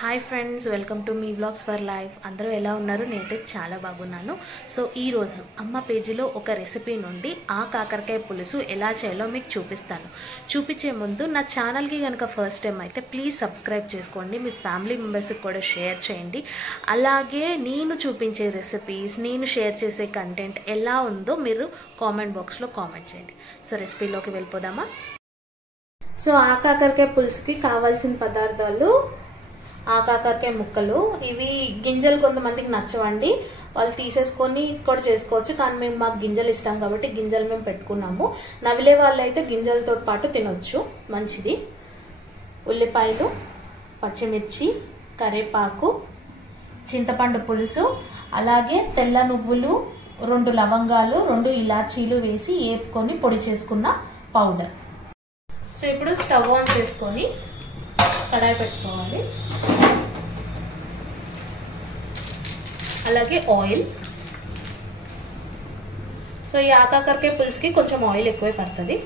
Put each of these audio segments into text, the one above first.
Hi friends, welcome to me vlogs for life. అందరూ ఎలా ఉన్నారు? నేనైతే చాలా బాగున్నాను. సో ఈరోజు అమ్మ పేజీలో ఒక రెసిపీ నుండి ఆ కాకరకాయ పులుసు ఎలా చేయాలో మీకు చూపిస్తాను. చూపించే ముందు నా ఛానల్కి కనుక ఫస్ట్ టైం అయితే ప్లీజ్ సబ్స్క్రైబ్ చేసుకోండి. మీ ఫ్యామిలీ మెంబర్స్కి కూడా షేర్ చేయండి. అలాగే నేను చూపించే రెసిపీస్, నేను షేర్ చేసే కంటెంట్ ఎలా ఉందో మీరు కామెంట్ బాక్స్లో కామెంట్ చేయండి. సో రెసిపీలోకి వెళ్ళిపోదామా? సో ఆ కాకరకాయ పులుసుకి కావాల్సిన పదార్థాలు: ఆ కాకరకాయ ముక్కలు. ఇవి గింజలు కొంతమందికి నచ్చవండి, వాళ్ళు తీసేసుకొని కూడా చేసుకోవచ్చు, కానీ మాకు గింజలు ఇష్టం కాబట్టి గింజలు మేము పెట్టుకున్నాము. నవిలే వాళ్ళు అయితే గింజలతో పాటు తినొచ్చు, మంచిది. ఉల్లిపాయలు, పచ్చిమిర్చి, కరివేపాకు, చింతపండు పులుసు, అలాగే తెల్ల నువ్వులు, 2 లవంగాలు, 2 ఇలాచీలు వేసి వేపుకొని పొడి చేసుకున్న పౌడర్. సో ఇప్పుడు స్టవ్ ఆన్ చేసుకొని కడాయి పెట్టుకోవాలి. అలాగే ఆయిల్. సో ఈ ఆకాకరకాయ పులుసుకి కొంచెం ఆయిల్ ఎక్కువే పడుతుంది.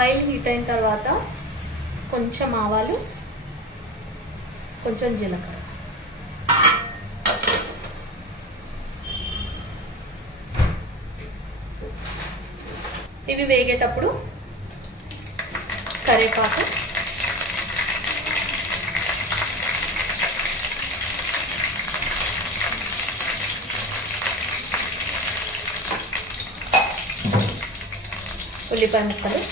ఆయిల్ హీట్ అయిన తర్వాత కొంచెం ఆవాలు, కొంచెం జీలకర్ర. ఇవి వేగేటప్పుడు కరివేపాకు, ఉల్లిపాయ ముక్కలు,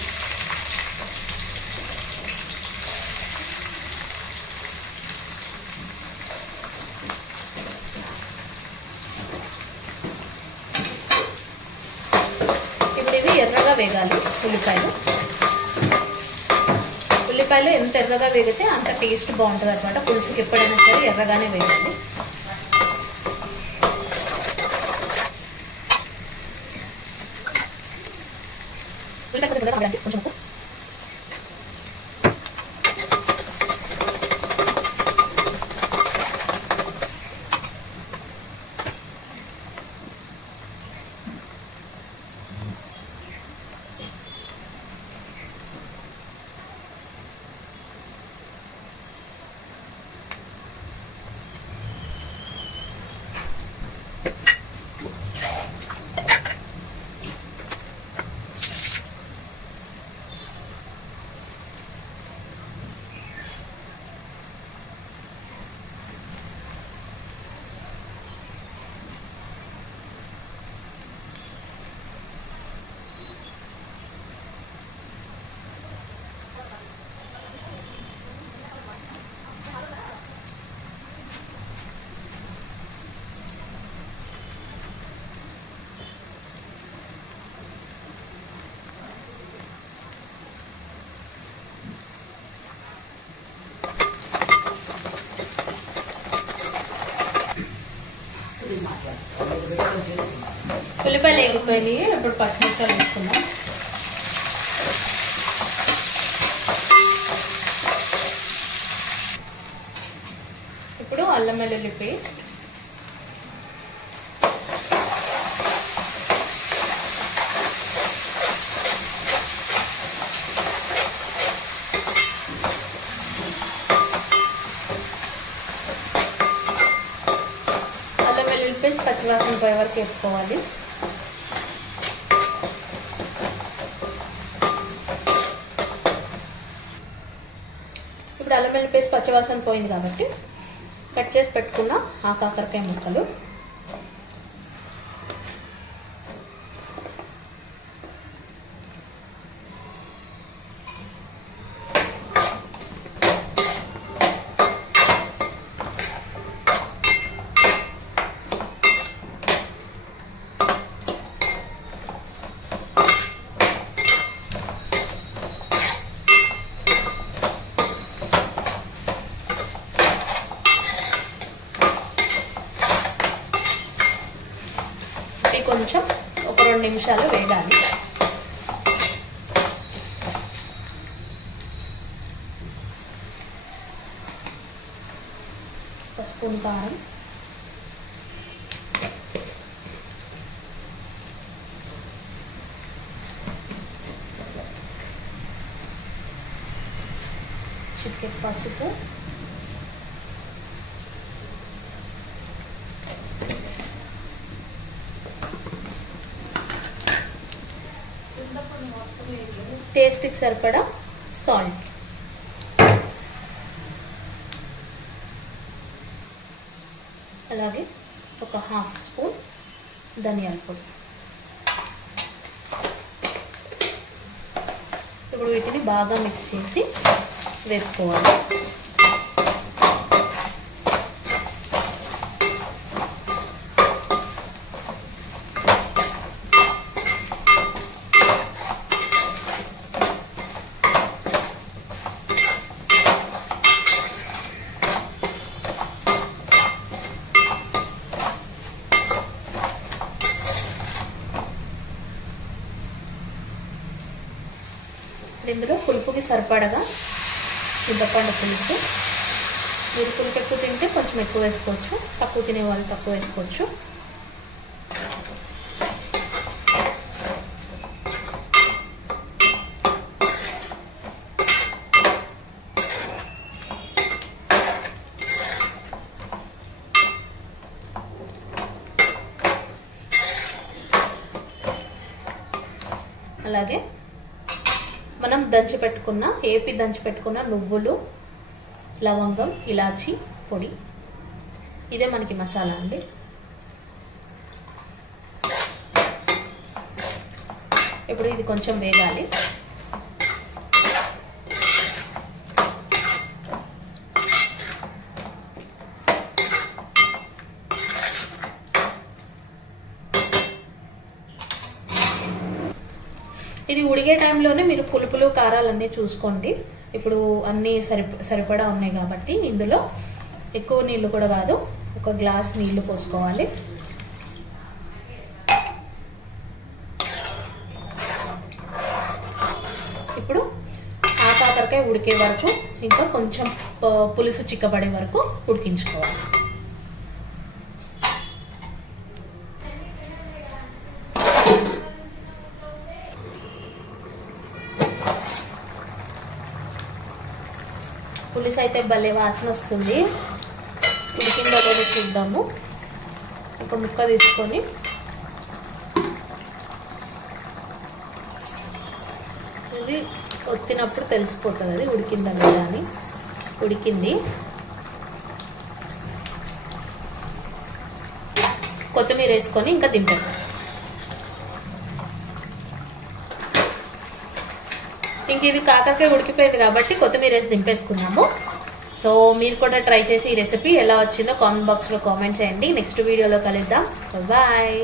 ఎర్రగా వేగాలి. ఉల్లిపాయలు ఎంత ఎర్రగా వేగితే అంత టేస్ట్ బాగుంటుంది అనమాట. పులుసుకి ఎప్పుడైనా సరే ఎర్రగానే వేయాలి. ఉల్లిపాయలు వేగిపోయి ఇప్పుడు పచ్చిమిరపకాయలు వేసుకుందాం. ఇప్పుడు అల్లం వెల్లుల్లి పేస్ట్, పచ్చివాసన పోయే వరకు వేసుకోవాలి. ఇప్పుడు అల్లం వెల్లుల్లి పేస్ట్ పచ్చివాసన పోయింది కాబట్టి కట్ చేసి పెట్టుకున్న ఆ కాకరకాయ ముక్కలు, కొంచెం ఒక 2 నిమిషాలు వేగాలి. పసుపు, కారం, పసుపు, టేస్ట్కి సరిపడా సాల్ట్, అలాగే ఒక హాఫ్ స్పూన్ ధనియాల పొడి. ఇప్పుడు వీటిని బాగా మిక్స్ చేసి వేసుకోవాలి. ఇందులో పులుపుకి సరిపడగా చింతపండు పులుసు. మీరు పులుపు ఎక్కువ తింటే కొంచెం ఎక్కువ వేసుకోవచ్చు, తక్కువ తినే వాళ్ళు తక్కువ వేసుకోవచ్చు. అలాగే మనం ఏపీ దంచి పెట్టుకున్న నువ్వులు, లవంగం, ఇలాచి పొడి, ఇదే మనకి మసాలా అండి. ఇప్పుడు ఇది కొంచెం వేగాలి. ఇది ఉడికే టైంలోనే మీరు పులుపులు కారాలన్నీ చూసుకోండి. ఇప్పుడు అన్నీ సరిపడా ఉన్నాయి కాబట్టి ఇందులో ఎక్కువ నీళ్ళు కూడా కాదు, ఒక గ్లాస్ నీళ్లు పోసుకోవాలి. ఇప్పుడు ఆ కాకరకాయ ఉడికే వరకు, ఇంకా కొంచెం పులుసు చిక్కబడే వరకు ఉడికించుకోవాలి. పులుసు అయితే భలే వాసన వస్తుంది. ఉడికిందో లేదో చూద్దాము. ఒక ముక్క తీసుకొని ఇది ఒత్తినప్పుడు తెలిసిపోతుంది అది ఉడికిందా లేదా అని. ఉడికింది. కొత్తిమీర వేసుకొని ఇంకా దింపేద్దాం. ఇంక ఇది కాకరకాయ ఉడికిపోయింది కాబట్టి కొత్తిమీర వేసి దింపేసుకున్నాము. సో మీరు కూడా ట్రై చేసి ఈ రెసిపీ ఎలా వచ్చిందో కామెంట్ బాక్స్లో కామెంట్ చేయండి. నెక్స్ట్ వీడియోలో కలుద్దాం. బాయ్.